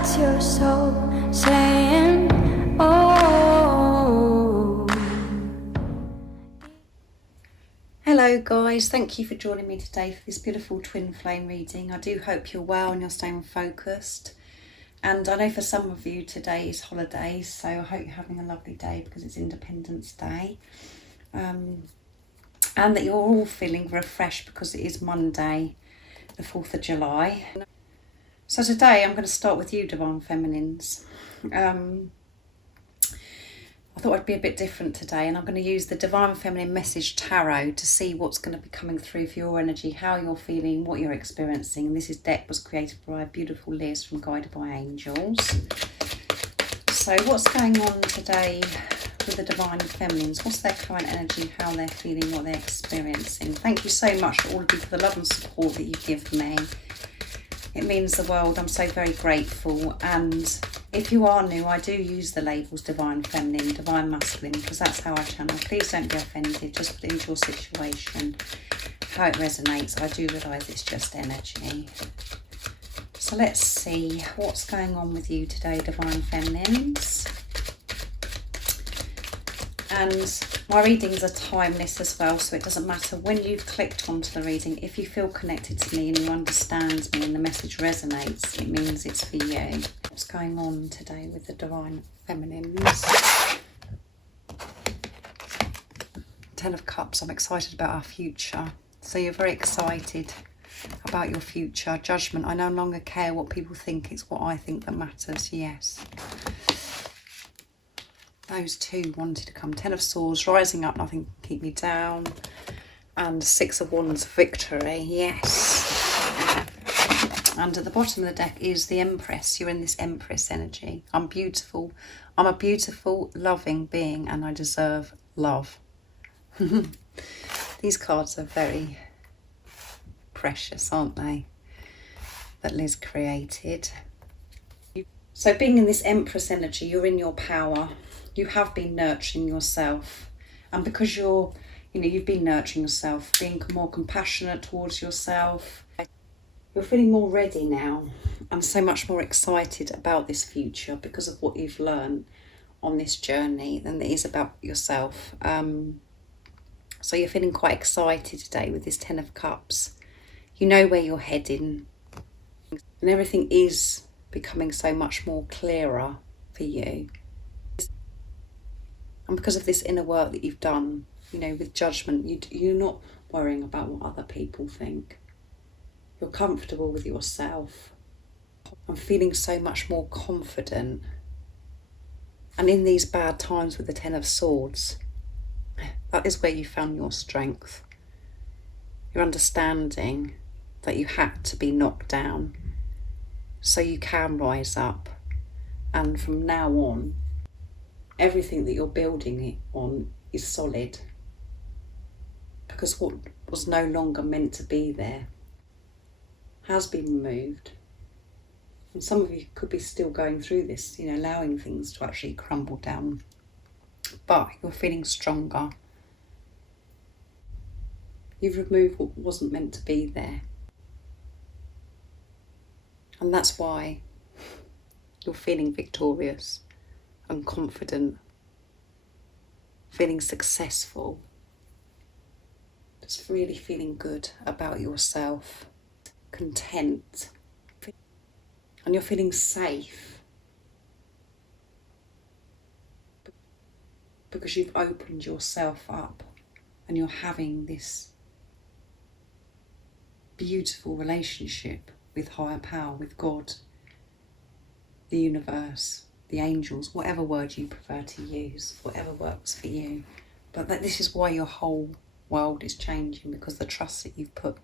That's your soul saying, oh. Hello guys, thank you for joining me today for this beautiful twin flame reading. I do hope you're well and you're staying focused. And I know for some of you today is holidays, so I hope you're having a lovely day because it's Independence Day. And that you're all feeling refreshed because it is Monday, the 4th of July. So today I'm going to start with you, Divine Feminines. I thought I'd be a bit different today, and I'm going to use the Divine Feminine Message Tarot to see what's going to be coming through for your energy, how you're feeling, what you're experiencing. And this deck was created by a beautiful Liz from Guided by Angels. So what's going on today with the Divine Feminines? What's their current energy, how they're feeling, what they're experiencing? Thank you so much to all of you for the love and support that you give me. It means the world. I'm so very grateful. And if you are new, I do use the labels Divine Feminine, Divine Masculine, because that's how I channel. Please don't be offended. Just put into your situation how it resonates. I do realise it's just energy. So let's see what's going on with you today, Divine Feminines. And my readings are timeless as well, so it doesn't matter when you've clicked onto the reading. If you feel connected to me and you understand me and the message resonates, it means it's for you. What's going on today with the Divine Feminines? Ten of Cups. I'm excited about our future. So you're very excited about your future. Judgment. I no longer care what people think. It's what I think that matters. Yes. Those two wanted to come. Ten of Swords, rising up, nothing can keep me down. And Six of Wands, victory, yes. And at the bottom of the deck is the Empress. You're in this Empress energy. I'm beautiful. I'm a beautiful, loving being and I deserve love. These cards are very precious, aren't they? That Liz created. So being in this Empress energy, you're in your power. You have been nurturing yourself, and because you've been nurturing yourself, being more compassionate towards yourself, you're feeling more ready now and so much more excited about this future because of what you've learned on this journey than it is about yourself. So you're feeling quite excited today with this Ten of Cups. You know where you're heading and everything is becoming so much more clearer for you. And because of this inner work that you've done, with judgment, you're not worrying about what other people think. You're comfortable with yourself. I'm feeling so much more confident. And in these bad times with the Ten of Swords, that is where you found your strength. You're understanding that you had to be knocked down so you can rise up. And from now on, everything that you're building it on is solid, because what was no longer meant to be there has been removed. And some of you could be still going through this, allowing things to actually crumble down, but you're feeling stronger. You've removed what wasn't meant to be there, and that's why you're feeling victorious and confident, feeling successful, just really feeling good about yourself, content, and you're feeling safe because you've opened yourself up and you're having this beautiful relationship with higher power, with God, the universe, the angels, whatever word you prefer to use, whatever works for you. But this is why your whole world is changing, because the trust that you've put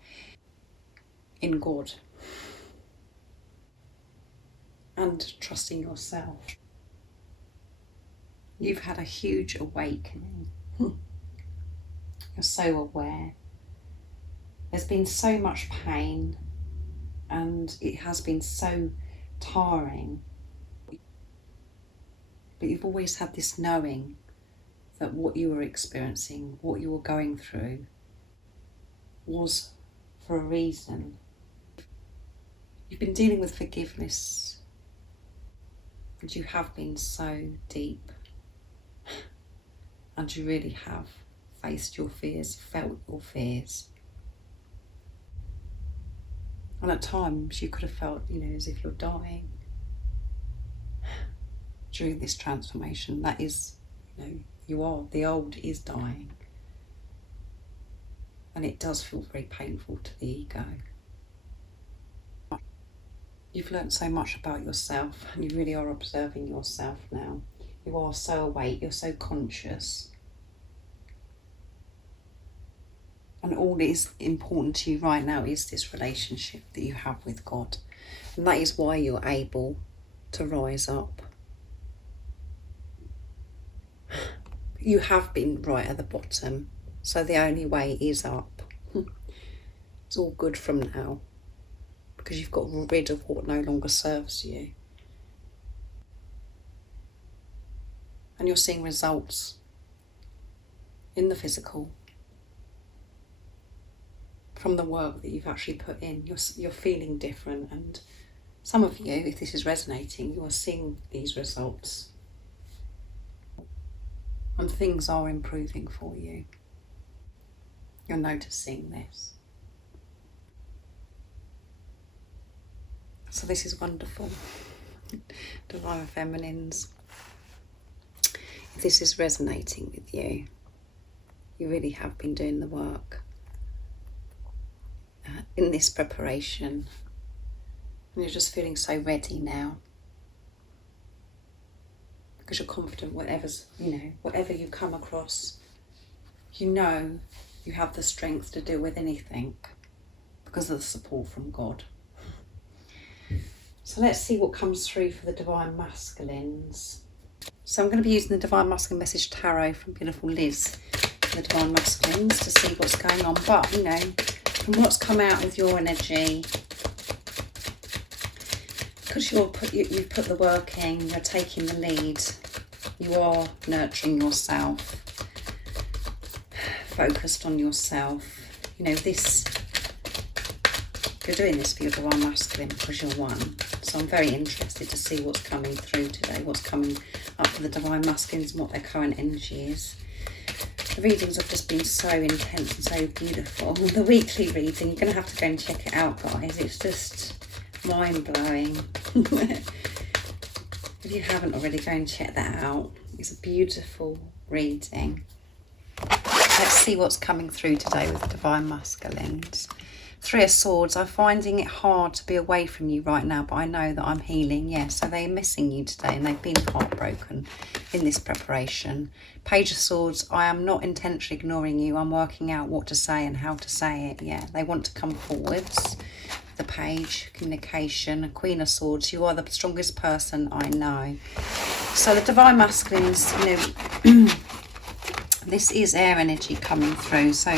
in God and trusting yourself. You've had a huge awakening. You're so aware. There's been so much pain and it has been so tiring. But you've always had this knowing that what you were experiencing, what you were going through, was for a reason. You've been dealing with forgiveness And you have been so deep. And you really have faced your fears, felt your fears. And at times you could have felt, as if you're dying during this transformation. That is, the old is dying. And it does feel very painful to the ego. You've learned so much about yourself, and you really are observing yourself now. You are so awake, you're so conscious. And all that is important to you right now is this relationship that you have with God. And that is why you're able to rise up. You have been right at the bottom, so the only way is up. It's all good from now, because you've got rid of what no longer serves you. And you're seeing results in the physical from the work that you've actually put in. You're feeling different, and some of you, if this is resonating, you are seeing these results. And things are improving for you. You're noticing this. So this is wonderful. Divine Feminines. If this is resonating with you, you really have been doing the work in this preparation. And you're just feeling so ready now. Because you're confident whatever you come across, you have the strength to deal with anything because of the support from God. So let's see what comes through for the Divine Masculines. So I'm going to be using the Divine Masculine Message Tarot from beautiful Liz for the Divine Masculines to see what's going on. But, from what's come out with your energy, because you've put the work in, you're taking the lead, you are nurturing yourself, focused on yourself. You're doing this for your Divine Masculine because you're one. So I'm very interested to see what's coming through today, what's coming up for the Divine Masculines and what their current energy is. The readings have just been so intense and so beautiful. The weekly reading, you're going to have to go and check it out, guys. It's just mind-blowing. If you haven't already, go and check that out. It's a beautiful reading. Let's see what's coming through today with the Divine Masculines. Three of Swords. I'm finding it hard to be away from you right now, but I know that I'm healing. Yeah, so they're missing you today and they've been heartbroken in this preparation. Page of Swords. I am not intentionally ignoring you. I'm working out what to say and how to say it. Yeah, they want to come forwards. The Page, communication. Queen of Swords. You are the strongest person I know. So the Divine Masculines, this is air energy coming through. So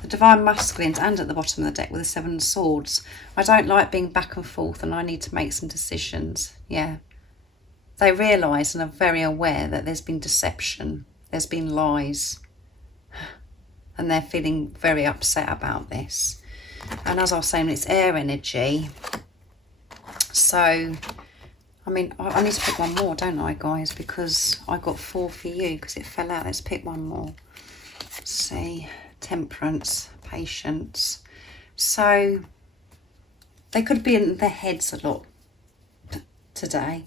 the Divine Masculines, and at the bottom of the deck with the Seven of Swords. I don't like being back and forth and I need to make some decisions. Yeah. They realise and are very aware that there's been deception. There's been lies. And they're feeling very upset about this. And as I was saying, it's air energy. So, I mean, I need to pick one more, don't I, guys? Because I got 4 for you because it fell out. Let's pick one more. Let's see. Temperance, patience. So, they could be in their heads a lot today.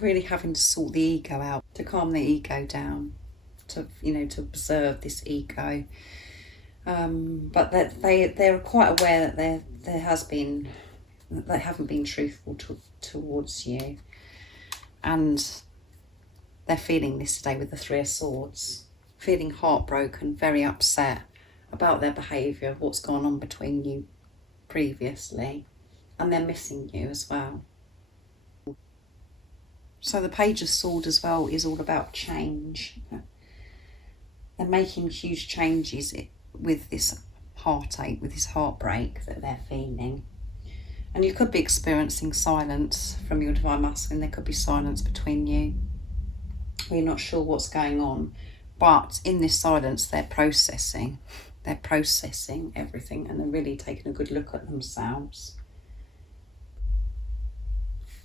Really having to sort the ego out, to calm the ego down, to observe this ego. But that they're quite aware that they haven't been truthful towards you, and they're feeling this today with the Three of Swords, feeling heartbroken, very upset about their behaviour, what's gone on between you previously, and they're missing you as well. So the Page of Swords as well is all about change. They're making huge changes with this heartache, with this heartbreak that they're feeling. And you could be experiencing silence from your Divine Masculine. There could be silence between you. We're not sure what's going on. But in this silence, they're processing. They're processing everything and they're really taking a good look at themselves.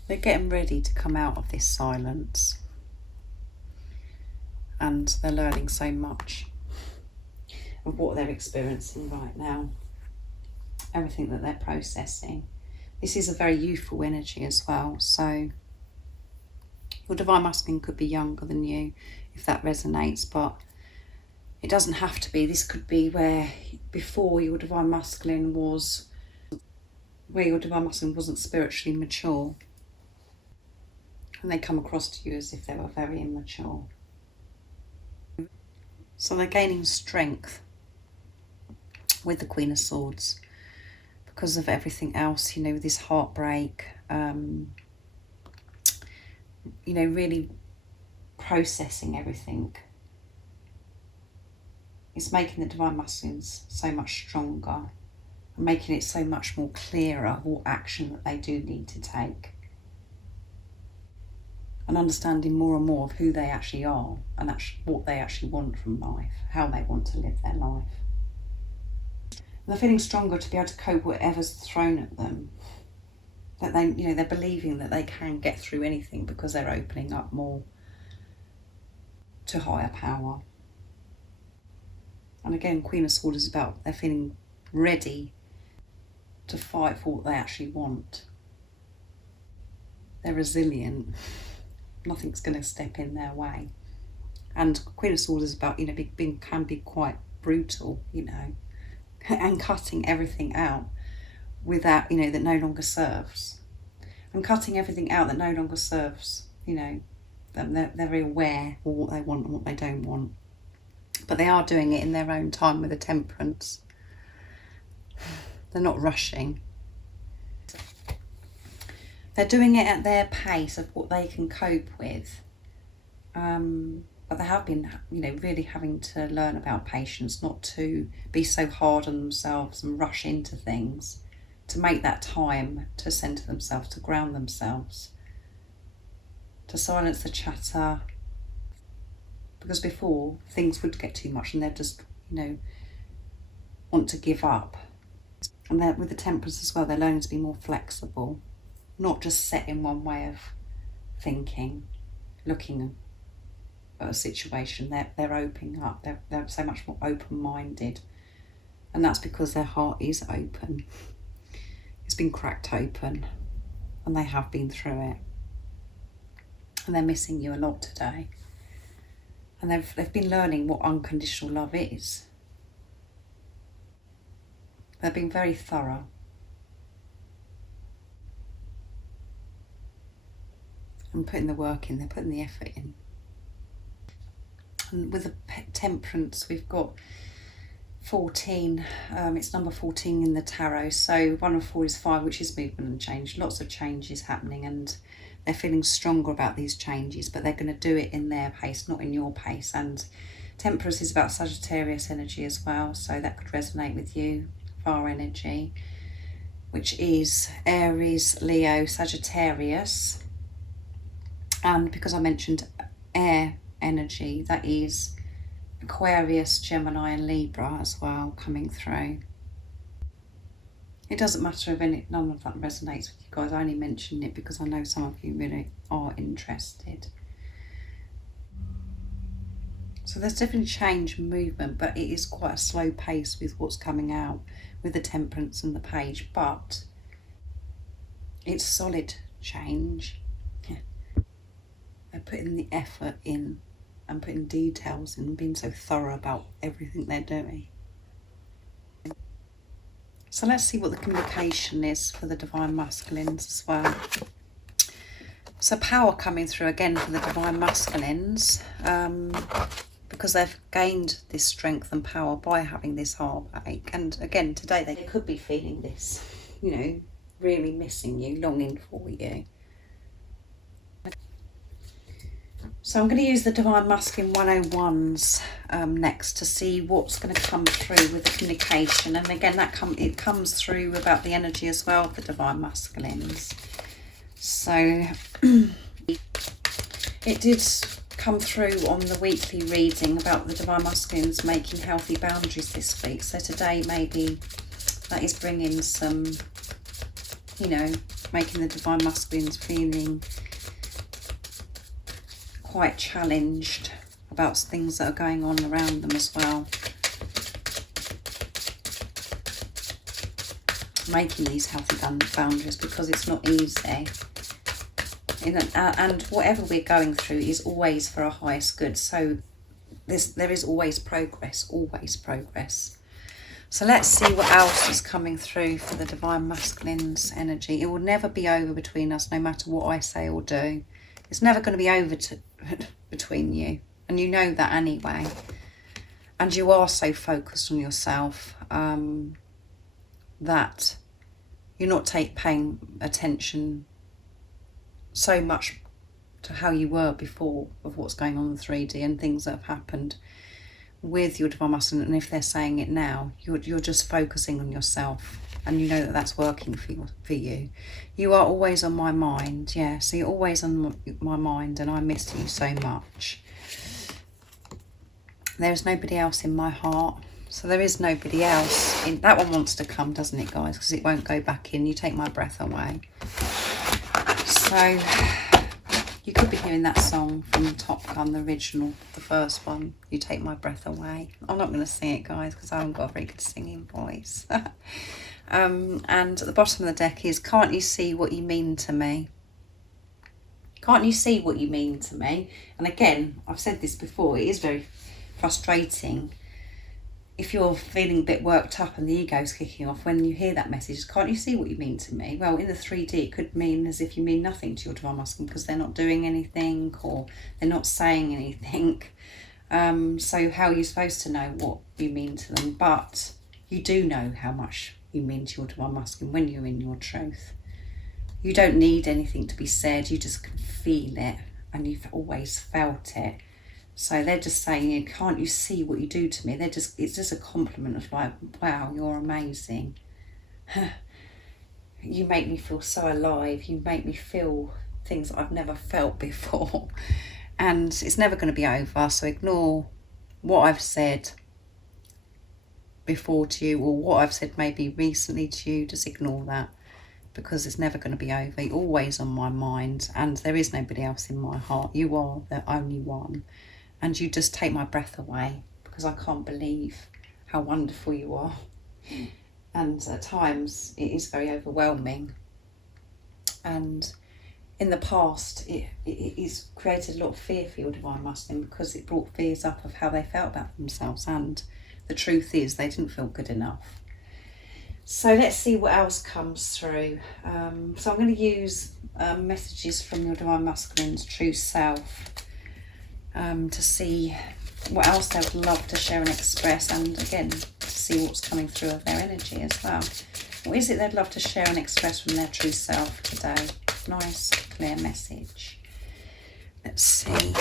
They're getting ready to come out of this silence, and they're learning so much of what they're experiencing right now, everything that they're processing. This is a very youthful energy as well, so your divine masculine could be younger than you if that resonates, but it doesn't have to be. This could be where before your divine masculine wasn't spiritually mature, and they come across to you as if they were very immature. So they're gaining strength with the Queen of Swords because of everything else, with this heartbreak, really processing everything. It's making the divine masculines so much stronger and making it so much more clearer what action that they do need to take, and understanding more and more of who they actually are and what they actually want from life, how they want to live their life. And they're feeling stronger to be able to cope with whatever's thrown at them. That they're believing that they can get through anything because they're opening up more to higher power. And again, Queen of Swords is about they're feeling ready to fight for what they actually want. They're resilient. Nothing's going to step in their way. And Queen of Swords is about, can be quite brutal, and cutting everything out without, that no longer serves. And cutting everything out that no longer serves, they're very aware of what they want and what they don't want. But they are doing it in their own time with a temperance. They're not rushing. They're doing it at their pace of what they can cope with. But they have been, really having to learn about patience, not to be so hard on themselves and rush into things, to make that time to centre themselves, to ground themselves, to silence the chatter. Because before, things would get too much and they'd just, want to give up. And with the temperance as well, they're learning to be more flexible, not just set in one way of thinking, looking at a situation. They're opening up. They're so much more open-minded, and that's because their heart is open. It's been cracked open, and they have been through it. And they're missing you a lot today. And they've been learning what unconditional love is. They've been very thorough. And putting the work in, they're putting the effort in. And with the temperance, we've got 14, it's number 14 in the tarot. So 1 and 4 is 5, which is movement and change. Lots of changes happening, and they're feeling stronger about these changes, but they're going to do it in their pace, not in your pace. And temperance is about Sagittarius energy as well, so that could resonate with you. Fire energy, which is Aries, Leo, Sagittarius. And because I mentioned air energy, that is Aquarius, Gemini and Libra as well coming through. It doesn't matter if none of that resonates with you guys. I only mention it because I know some of you really are interested. So there's definitely change and movement, but it is quite a slow pace with what's coming out with the temperance and the page, but it's solid change. They're putting the effort in and putting details in and being so thorough about everything they're doing. So let's see what the communication is for the divine masculines as well. So power coming through again for the divine masculines, because they've gained this strength and power by having this heartache. And again, today they could be feeling this, really missing you, longing for you. So I'm going to use the Divine Masculine 101s next to see what's going to come through with the communication. And again, it comes through about the energy as well of the Divine Masculines. So it did come through on the weekly reading about the Divine Masculines making healthy boundaries this week. So today maybe that is bringing some, making the Divine Masculines feeling quite challenged about things that are going on around them as well. Making these healthy boundaries, because it's not easy. And whatever we're going through is always for our highest good. So there is always progress, always progress. So let's see what else is coming through for the Divine Masculine's energy. It will never be over between us, no matter what I say or do. It's never going to be over between you. And you know that anyway. And you are so focused on yourself that you're not paying attention so much to how you were before, of what's going on in 3D and things that have happened with your Divine Masculine. And if they're saying it now, you're just focusing on yourself, and you know that that's working for you. You are always on my mind, yeah. So you're always on my mind, and I miss you so much. There's nobody else in my heart. So there is nobody else. That one wants to come, doesn't it, guys? Because it won't go back in. You take my breath away. So you could be hearing that song from Top Gun, the original, the first one. You take my breath away. I'm not going to sing it, guys, because I haven't got a very good singing voice. And at the bottom of the deck is, can't you see what you mean to me? Can't you see what you mean to me? And again, I've said this before, it is very frustrating if you're feeling a bit worked up and the ego's kicking off when you hear that message. Can't you see what you mean to me? Well, in the 3D, it could mean as if you mean nothing to your Divine Masculine, because they're not doing anything or they're not saying anything. So how are you supposed to know what you mean to them? But you do know how much you mean to your Divine Masculine when you're in your truth. You don't need anything to be said. You just can feel it, and you've always felt it. So they're just saying, can't you see what you do to me? It's just a compliment of like, wow, you're amazing. You make me feel so alive. You make me feel things that I've never felt before. And it's never going to be over. So ignore what I've said before to you, or what I've said maybe recently to you. Just ignore that, because it's never going to be over. You're always on my mind, and there is nobody else in my heart. You are the only one. And you just take my breath away, because I can't believe how wonderful you are. And at times it is very overwhelming. And in the past, it's created a lot of fear for your Divine Masculine, because it brought fears up of how they felt about themselves. And the truth is, they didn't feel good enough. So let's see what else comes through. So I'm going to use messages from your Divine Masculine's true self, to see what else they would love to share and express, and again to see what's coming through of their energy as well. What is it they'd love to share and express from their true self today? Nice clear message. Let's see.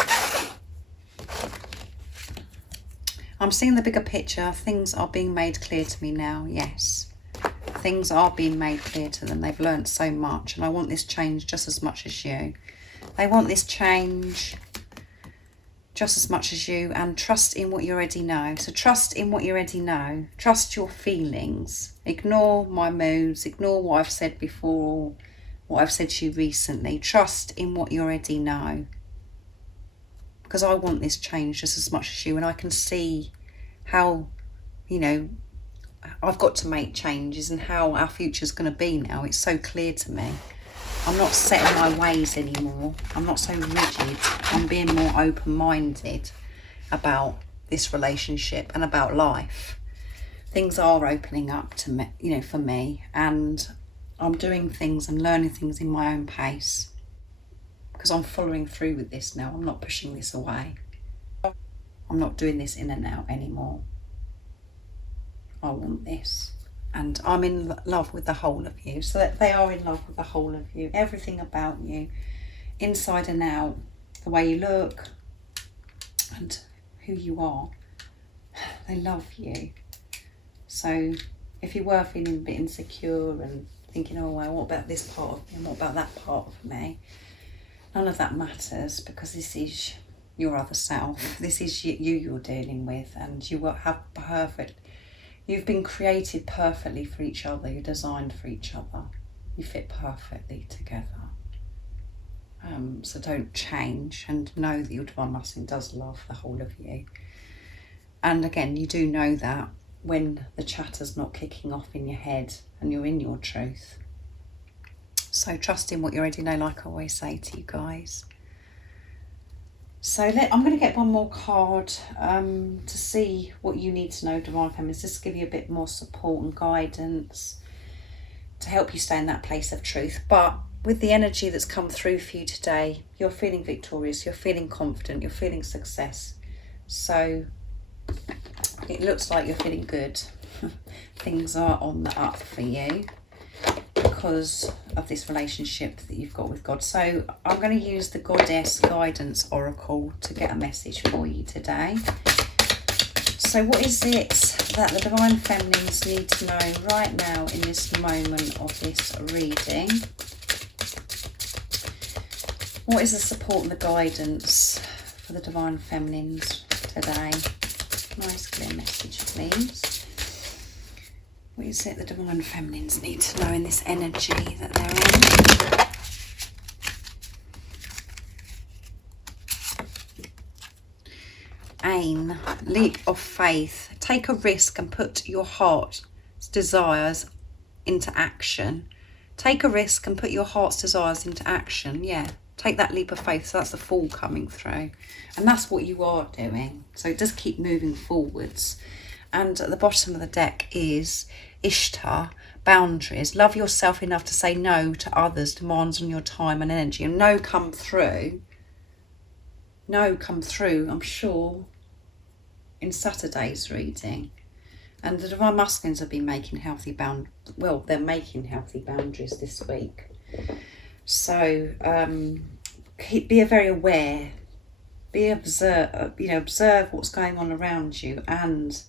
I'm seeing the bigger picture. Things are being made clear to me now. Yes, things are being made clear to them. They've learned so much, and I want this change just as much as you. They want this change just as much as you, and trust in what you already know. So trust in what you already know. Trust your feelings. Ignore my moods. Ignore what I've said before, what I've said to you recently. Trust in what you already know. Because I want this change just as much as you, and I can see how, you know, I've got to make changes and how our future's going to be now. It's so clear to me. I'm not set in my ways anymore. I'm not so rigid. I'm being more open-minded about this relationship and about life. Things are opening up to me, you know, for me, and I'm doing things and learning things in my own pace, because I'm following through with this now. I'm not pushing this away. I'm not doing this in and out anymore. I want this. And I'm in love with the whole of you. So that they are in love with the whole of you. Everything about you, inside and out. The way you look and who you are. They love you. So if you were feeling a bit insecure and thinking, oh, well, what about this part of me and what about that part of me? None of that matters, because this is your other self. This is you you're dealing with, and you will have perfect. You've been created perfectly for each other. You're designed for each other. You fit perfectly together. So don't change, and know that your divine masculine does love the whole of you. And again, you do know that when the chatter's not kicking off in your head and you're in your truth. So trust in what you already know, like I always say to you guys. So I'm going to get one more card to see what you need to know, Divine Feminines, just to give you a bit more support and guidance to help you stay in that place of truth. But with the energy that's come through for you today, you're feeling victorious, you're feeling confident, you're feeling success. So it looks like you're feeling good. Things are on the up for you because of this relationship that you've got with God. So I'm going to use the Goddess Guidance Oracle to get a message for you today. So what is it that the Divine Feminines need to know right now in this moment of this reading? What is the support and the guidance for the Divine Feminines today? Nice clear message, please. What is it the Divine Feminines need to know in this energy that they're in? Aim, leap of faith. Take a risk and put your heart's desires into action. Take a risk and put your heart's desires into action. Yeah, take that leap of faith. So that's the Fool coming through. And that's what you are doing. So just keep moving forwards. And at the bottom of the deck is Ishtar, boundaries. Love yourself enough to say no to others' demands on your time and energy. And no come through, I'm sure, in Saturday's reading. And the Divine Masculines have been making they're making healthy boundaries this week. So be very aware, observe what's going on around you, and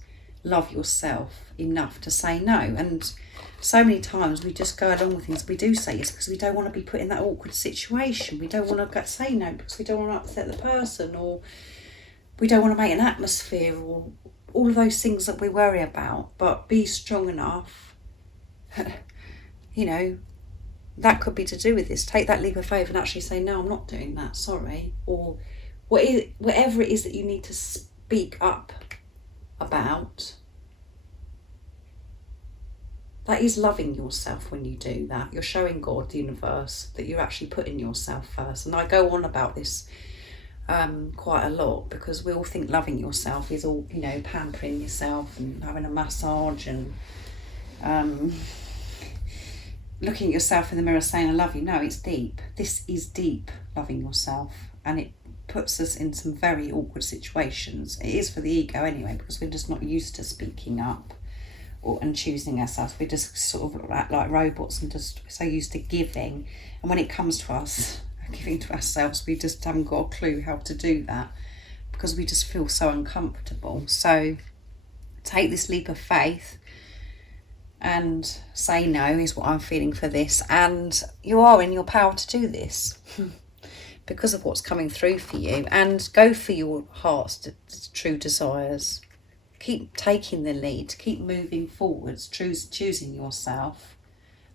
love yourself enough to say no. And so many times we just go along with things. We do say yes because we don't want to be put in that awkward situation. We don't want to say no because we don't want to upset the person, or we don't want to make an atmosphere, or all of those things that we worry about. But be strong enough, that could be to do with this. Take that leap of faith and actually say, no, I'm not doing that, sorry. Or whatever it is that you need to speak up about. That is loving yourself when you do that. You're showing God, the universe, that you're actually putting yourself first. And I go on about this quite a lot, because we all think loving yourself is all, pampering yourself and having a massage and looking at yourself in the mirror saying, I love you. No, it's deep. This is deep, loving yourself. And it puts us in some very awkward situations. It is for the ego anyway, because we're just not used to speaking up and choosing ourselves. We just sort of act like robots and just so used to giving. And when it comes to us giving to ourselves, we just haven't got a clue how to do that, because we just feel so uncomfortable. So take this leap of faith and say no is what I'm feeling for this. And you are in your power to do this because of what's coming through for you. And go for your heart's true desires. Keep taking the lead, keep moving forwards, choosing yourself.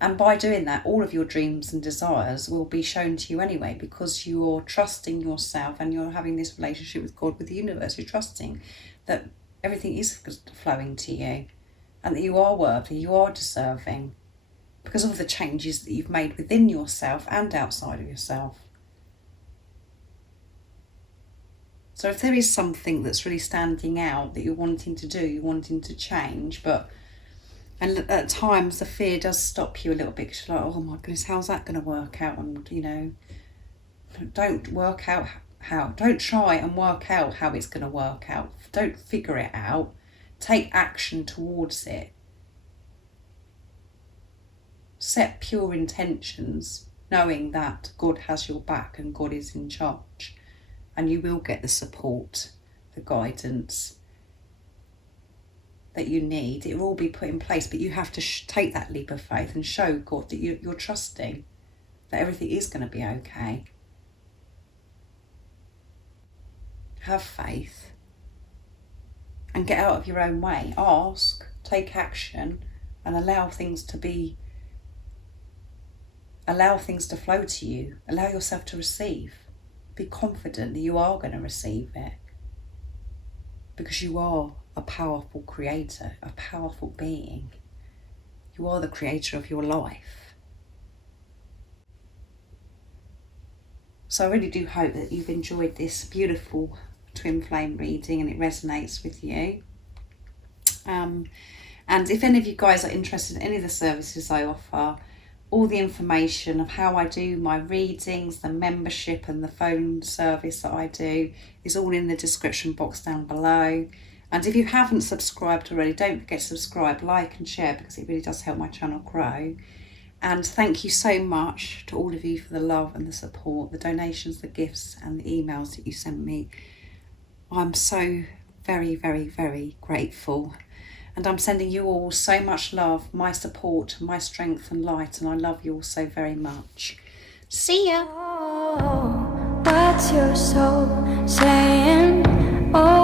And by doing that, all of your dreams and desires will be shown to you anyway, because you're trusting yourself and you're having this relationship with God, with the universe. You're trusting that everything is flowing to you and that you are worthy, you are deserving, because of the changes that you've made within yourself and outside of yourself. So if there is something that's really standing out that you're wanting to do, you're wanting to change, and at times the fear does stop you a little bit, because you're like, oh my goodness, how's that going to work out? And, don't try and work out how it's going to work out. Don't figure it out. Take action towards it. Set pure intentions, knowing that God has your back and God is in charge. And you will get the support, the guidance that you need. It will all be put in place, but you have to take that leap of faith and show God that you're trusting that everything is going to be okay. Have faith and get out of your own way. Ask, take action, and allow things to be allow things to flow to you. Allow yourself to receive. Be confident that you are going to receive it. Because you are a powerful creator, a powerful being. You are the creator of your life. So I really do hope that you've enjoyed this beautiful twin flame reading and it resonates with you. And if any of you guys are interested in any of the services I offer, all the information of how I do my readings, the membership and the phone service that I do is all in the description box down below. And if you haven't subscribed already, don't forget to subscribe, like and share, because it really does help my channel grow. And thank you so much to all of you for the love and the support, the donations, the gifts and the emails that you sent me. I'm so very, very, very grateful. And I'm sending you all so much love, my support, my strength and light. And I love you all so very much. See ya. Oh, what's your soul saying? Oh.